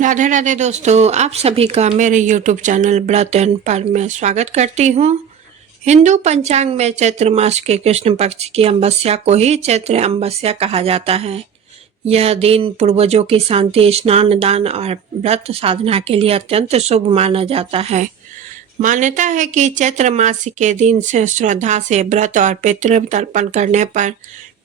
राधे राधे दोस्तों, आप सभी का मेरे YouTube चैनल व्रत एंड पर मैं स्वागत करती हूँ। हिंदू पंचांग में चैत्र मास के कृष्ण पक्ष की अमावस्या को ही चैत्र अमावस्या कहा जाता है। यह दिन पूर्वजों की शांति, स्नान, दान और व्रत साधना के लिए अत्यंत शुभ माना जाता है। मान्यता है कि चैत्र मास के दिन से श्रद्धा से व्रत और पितृ तर्पण करने पर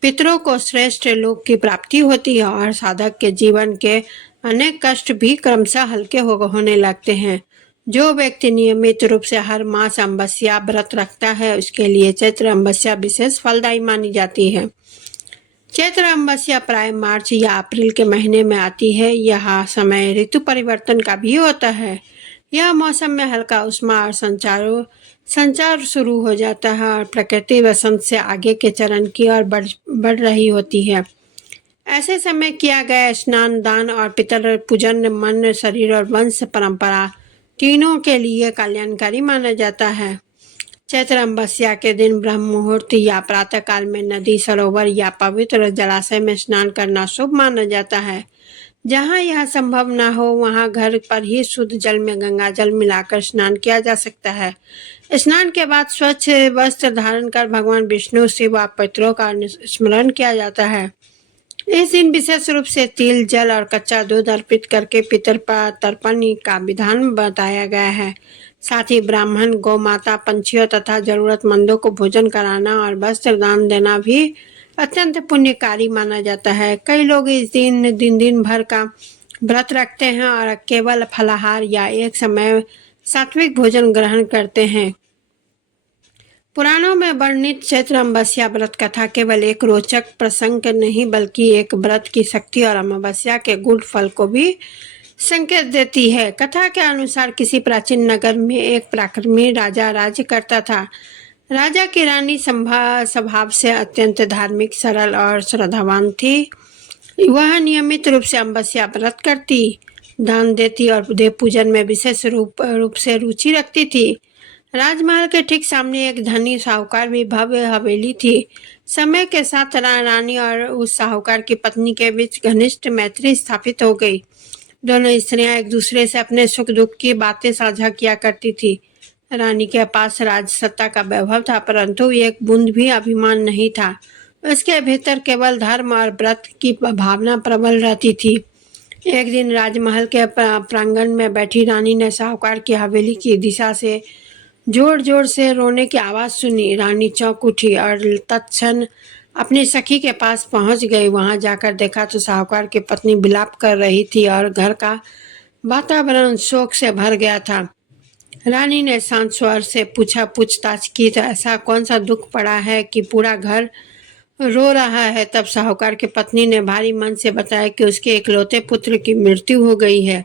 पितरों को श्रेष्ठ लोक की प्राप्ति होती है और साधक के जीवन के अनेक कष्ट भी क्रमशः हल्के होने लगते हैं। जो व्यक्ति नियमित रूप से हर मास अमावस्या व्रत रखता है उसके लिए चैत्र अमावस्या विशेष फलदायी मानी जाती है। चैत्र अमावस्या प्राय मार्च या अप्रैल के महीने में आती है। यह समय ऋतु परिवर्तन का भी होता है। यह मौसम में हल्का उष्मा और संचार शुरू हो जाता है और प्रकृति वसंत से आगे के चरण की ओर बढ़ रही होती है। ऐसे समय किया गया स्नान, दान और पितर पूजन मन, शरीर और वंश परंपरा तीनों के लिए कल्याणकारी माना जाता है। चैत्र अमावस्या के दिन ब्रह्म मुहूर्त या प्रातः काल में नदी, सरोवर या पवित्र जलाशय में स्नान करना शुभ माना जाता है। जहाँ यह संभव न हो वहाँ घर पर ही शुद्ध जल में गंगा जल मिलाकर स्नान किया जा सकता है। स्नान के बाद स्वच्छ वस्त्र धारण कर भगवान विष्णु, शिव व पितरों का स्मरण किया जाता है। इस दिन विशेष रूप से तिल, जल और कच्चा दूध अर्पित करके पितर तर्पण का विधान बताया गया है। साथ ही ब्राह्मण, गौ माता, पंछियों तथा जरूरतमंदों को भोजन कराना और वस्त्र दान देना भी अत्यंत पुण्यकारी माना जाता है। कई लोग इस दिन भर का व्रत रखते हैं और केवल फलाहार या एक समय सात्विक भोजन ग्रहण करते हैं। पुराणों में वर्णित चैत्र अमावस्या व्रत कथा केवल एक रोचक प्रसंग नहीं बल्कि एक व्रत की शक्ति और अमावस्या के गुण फल को भी संकेत देती है। कथा के अनुसार किसी प्राचीन नगर में एक पराक्रमी राजा राज्य करता था। राजा की रानी स्वभाव से अत्यंत धार्मिक, सरल और श्रद्धावान थी। वह नियमित रूप से अमावस्या व्रत करती, दान देती और देव पूजन में विशेष रूप से रुचि रखती थी। राजमहल के ठीक सामने एक धनी साहूकार भी भव्य हवेली थी। समय के साथ रानी और उस साहूकार की पत्नी के बीच घनिष्ठ मैत्री स्थापित हो गई। दोनों स्त्रियां एक दूसरे से अपने सुख दुख की बातें साझा किया करती थी। रानी के पास राज सत्ता का वैभव था परंतु एक बूंद भी अभिमान नहीं था। उसके भीतर केवल धर्म और व्रत की भावना प्रबल रहती थी। एक दिन राजमहल के प्रांगण में बैठी रानी ने साहूकार की हवेली की दिशा से जोर जोर से रोने की आवाज सुनी। रानी चौंक उठी और तत्क्षण अपनी सखी के पास पहुंच गई। वहां जाकर देखा तो साहूकार की पत्नी विलाप कर रही थी और घर का वातावरण शोक से भर गया था। रानी ने शांत स्वर से पूछताछ की तो ऐसा कौन सा दुख पड़ा है कि पूरा घर रो रहा है। तब साहूकार की पत्नी ने भारी मन से बताया कि उसके इकलौते पुत्र की मृत्यु हो गई है।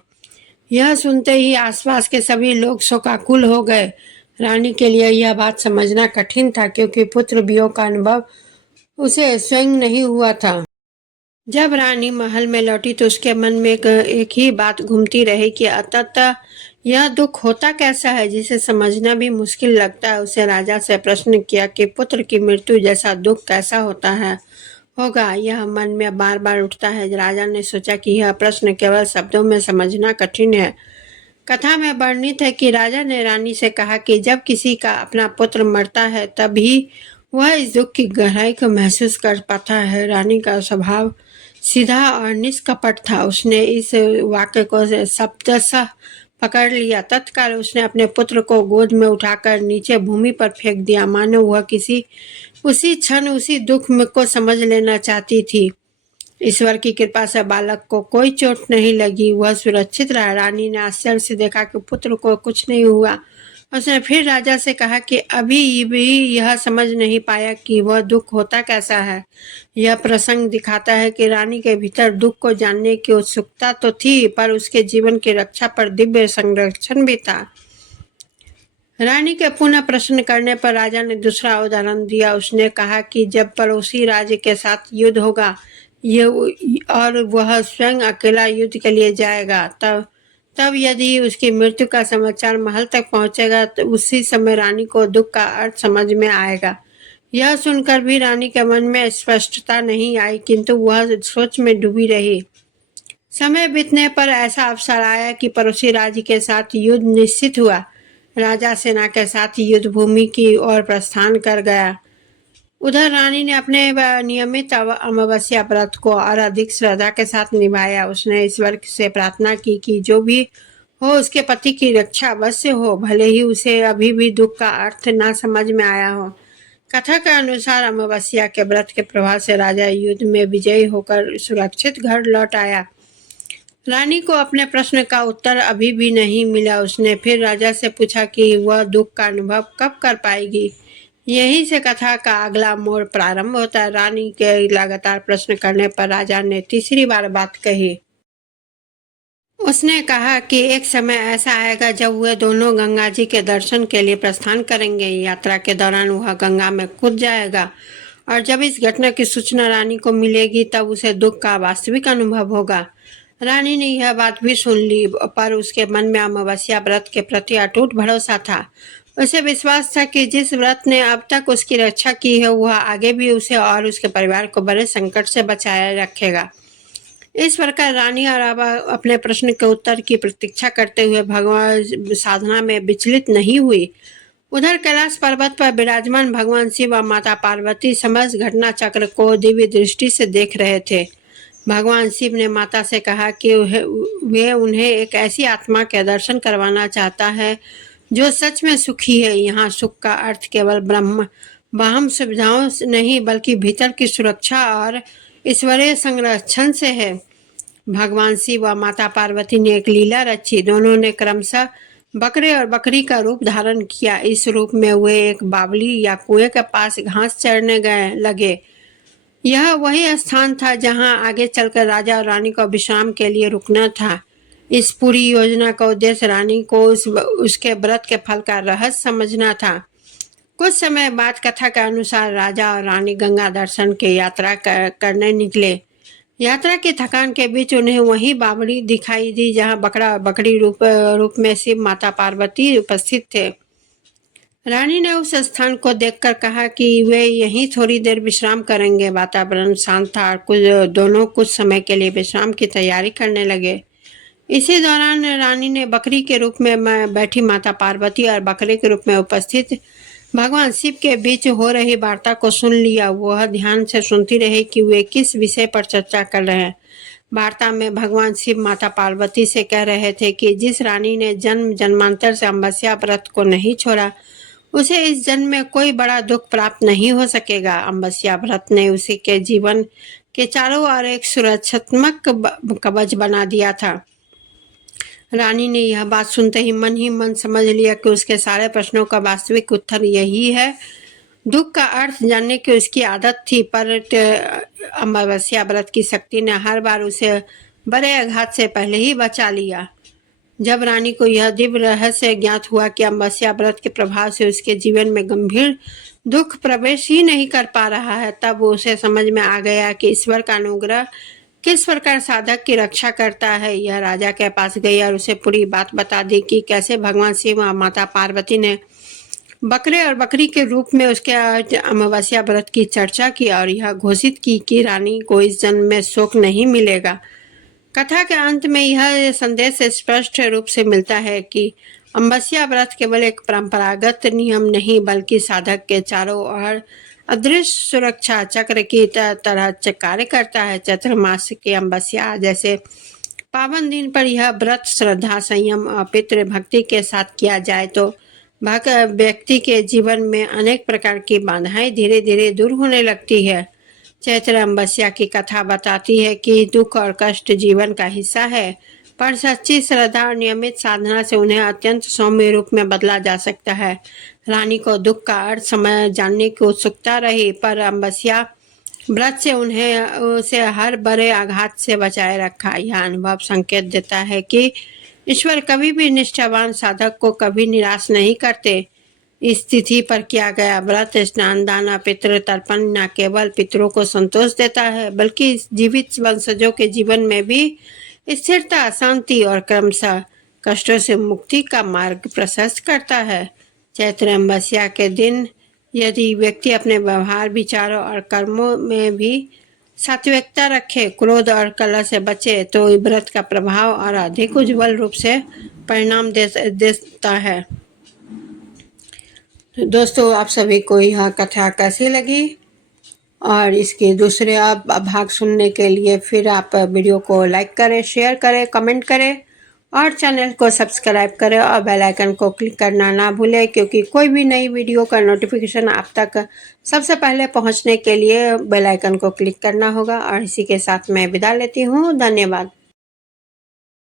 यह सुनते ही आसपास के सभी लोग शोकाकुल हो गए। रानी के लिए यह बात समझना कठिन था क्योंकि पुत्र वियोग का अनुभव उसे स्वयं नहीं हुआ था। जब रानी महल में लौटी तो उसके मन में एक ही बात घूमती रही कि अंततः यह दुख होता कैसा है जिसे समझना भी मुश्किल लगता है। उसे राजा से प्रश्न किया कि पुत्र की मृत्यु जैसा दुख कैसा होता है होगा। यह मन में बार बार उठता है। राजा ने सोचा कि यह प्रश्न केवल शब्दों में समझना कठिन है। कथा में वर्णित है कि राजा ने रानी से कहा कि जब किसी का अपना पुत्र मरता है तभी वह इस दुख की गहराई को महसूस कर पाता है। रानी का स्वभाव सीधा और निष्कपट था। उसने इस वाक्य को शब्दशः पकड़ लिया। तत्काल उसने अपने पुत्र को गोद में उठाकर नीचे भूमि पर फेंक दिया, मानो वह उसी क्षण उसी दुख को समझ लेना चाहती थी। ईश्वर की कृपा से बालक को कोई चोट नहीं लगी, वह सुरक्षित रहा। रानी ने आश्चर्य से देखा कि पुत्र को कुछ नहीं हुआ। उसने फिर राजा से कहा कि अभी भी यह समझ नहीं पाया कि वह दुख होता कैसा है। यह प्रसंग दिखाता है कि रानी के भीतर दुख को जानने की उत्सुकता तो थी पर उसके जीवन की रक्षा पर दिव्य संरक्षण भी था। रानी के पुनः प्रश्न करने पर राजा ने दूसरा उदाहरण दिया। उसने कहा कि जब पड़ोसी राज्य के साथ युद्ध होगा और वह स्वयं अकेला युद्ध के लिए जाएगा तब यदि उसकी मृत्यु का समाचार महल तक पहुंचेगा तो उसी समय रानी को दुख का अर्थ समझ में आएगा। यह सुनकर भी रानी के मन में स्पष्टता नहीं आई किंतु वह सोच में डूबी रही। समय बीतने पर ऐसा अवसर आया कि पड़ोसी राज्य के साथ युद्ध निश्चित हुआ। राजा सेना के साथ युद्ध भूमि की ओर प्रस्थान कर गया। उधर रानी ने अपने नियमित अमावस्या व्रत को और अधिक श्रद्धा के साथ निभाया। उसने ईश्वर से प्रार्थना की कि जो भी हो उसके पति की रक्षा अवश्य हो, भले ही उसे अभी भी दुख का अर्थ न समझ में आया हो। कथा के अनुसार अमावस्या के व्रत के प्रभाव से राजा युद्ध में विजयी होकर सुरक्षित घर लौट आया। रानी को अपने प्रश्न का उत्तर अभी भी नहीं मिला। उसने फिर राजा से पूछा कि वह दुख का अनुभव कब कर पाएगी। यहीं से कथा का अगला मोड़ प्रारंभ होता है। रानी के लगातार प्रश्न करने पर राजा ने तीसरी बार बात कही। उसने कहा कि एक समय ऐसा आएगा जब वह दोनों गंगा जी के दर्शन के लिए प्रस्थान करेंगे। यात्रा के दौरान वह गंगा में कूद जाएगा और जब इस घटना की सूचना रानी को मिलेगी तब उसे दुख का वास्तविक अनुभव होगा। रानी ने यह बात भी सुन ली, पर उसके मन में अमावस्या व्रत के प्रति अटूट भरोसा था। उसे विश्वास था कि जिस व्रत ने अब तक उसकी रक्षा की है वह आगे भी उसे और उसके परिवार को बड़े संकट से बचाए रखेगा। इस प्रकार रानी और अब अपने प्रश्न के उत्तर की प्रतीक्षा करते हुए भगवान साधना में विचलित नहीं हुई। उधर कैलाश पर्वत पर विराजमान भगवान शिव और माता पार्वती समस्त घटना चक्र को दिव्य दृष्टि से देख रहे थे। भगवान शिव ने माता से कहा कि वे उन्हें एक ऐसी आत्मा के दर्शन करवाना चाहता है जो सच में सुखी है। यहाँ सुख का अर्थ केवल बाह्य सुविधाओं से नहीं बल्कि भीतर की सुरक्षा और ईश्वरीय संरक्षण से है। भगवान शिव व माता पार्वती ने एक लीला रची। दोनों ने क्रमशः बकरे और बकरी का रूप धारण किया। इस रूप में वे एक बावली या कुएं के पास घास चरने गए लगे। यह वही स्थान था जहां आगे चलकर राजा और रानी को विश्राम के लिए रुकना था। इस पूरी योजना का उद्देश्य रानी को उसके व्रत के फल का रहस्य समझना था। कुछ समय बाद कथा के अनुसार राजा और रानी गंगा दर्शन की यात्रा करने निकले। यात्रा की थकान के बीच उन्हें वही बावड़ी दिखाई दी जहां बकरा बकरी रूप में शिव माता पार्वती उपस्थित थे। रानी ने उस स्थान को देखकर कहा कि वे यहीं थोड़ी देर विश्राम करेंगे। वातावरण शांत था और दोनों कुछ समय के लिए विश्राम की तैयारी करने लगे। इसी दौरान रानी ने बकरी के रूप में बैठी माता पार्वती और बकरे के रूप में उपस्थित भगवान शिव के बीच हो रही वार्ता को सुन लिया। वह ध्यान से सुनती रही कि वे किस विषय पर चर्चा कर रहे हैं। वार्ता में भगवान शिव माता पार्वती से कह रहे थे कि जिस रानी ने जन्म जन्मांतर से अमावस्या व्रत को नहीं छोड़ा उसे इस जन्म में कोई बड़ा दुख प्राप्त नहीं हो सकेगा। अमावस्या व्रत ने उसी के जीवन के चारों ओर एक सुरक्षात्मक कवच बना दिया था। रानी ने यह बात सुनते ही मन समझ लिया कि उसके सारे प्रश्नों का वास्तविक उत्तर यही है। दुख का अर्थ जानने की उसकी आदत थी, पर अमावस्या व्रत की शक्ति ने हर बार उसे बड़े आघात से पहले ही बचा लिया। जब रानी को यह दिव्य रहस्य ज्ञात हुआ कि अमावस्या व्रत के प्रभाव से उसके जीवन में गंभीर दुख प्रवेश ही नहीं कर पा रहा है, तब उसे समझ में आ गया कि ईश्वर का अनुग्रह किस प्रकार साधक की रक्षा करता है। यह राजा के पास गई और उसे पूरी बात बता दी कि कैसे भगवान शिव और माता पार्वती ने बकरे और बकरी के रूप में उसके अमावस्या व्रत की चर्चा की और यह घोषित की कि रानी को इस जन्म में शोक नहीं मिलेगा। कथा के अंत में यह संदेश स्पष्ट रूप से मिलता है कि अमावस्या व्रत केवल एक परंपरागत नियम नहीं बल्कि साधक के चारों ओर अदृश्य सुरक्षा चक्र की तरह कार्य करता है। चैत्र मास की अमावस्या जैसे पावन दिन पर यह व्रत श्रद्धा संयम और पितृ भक्ति के साथ किया जाए तो व्यक्ति के जीवन में अनेक प्रकार की बाधाएं धीरे धीरे दूर होने लगती है। चैत्र अमावस्या की कथा बताती है कि दुख और कष्ट जीवन का हिस्सा है, पर सच्ची श्रद्धा और नियमित साधना से उन्हें अत्यंत सौम्य रूप में बदला जा सकता है। रानी को दुख का अर्थ समझ जानने की उत्सुकता रही, पर अमावस्या व्रत से उसे हर बड़े आघात से बचाए रखा। यह अनुभव संकेत देता है कि ईश्वर कभी भी निष्ठावान साधक को कभी निराश नहीं करते। इस तिथि पर किया गया व्रत स्नान दान पितृ तर्पण न केवल पितरों को संतोष देता है बल्कि जीवित वंशजों के जीवन में भी स्थिरता शांति और क्रमशः कष्टों से मुक्ति का मार्ग प्रशस्त करता है। चैत्र अमावस्या के दिन यदि व्यक्ति अपने व्यवहार विचारों और कर्मों में भी सात्विकता रखे, क्रोध और कलह से बचे तो व्रत का प्रभाव और अधिक उज्जवल रूप से परिणाम देता है। तो दोस्तों, आप सभी को यह कथा कैसी लगी और इसके दूसरे भाग सुनने के लिए फिर आप वीडियो को लाइक करें, शेयर करें, कमेंट करें और चैनल को सब्सक्राइब करें और बेल आइकन को क्लिक करना ना भूलें, क्योंकि कोई भी नई वीडियो का नोटिफिकेशन आप तक सबसे पहले पहुंचने के लिए बेल आइकन को क्लिक करना होगा। और इसी के साथ मैं विदा लेती हूं। धन्यवाद।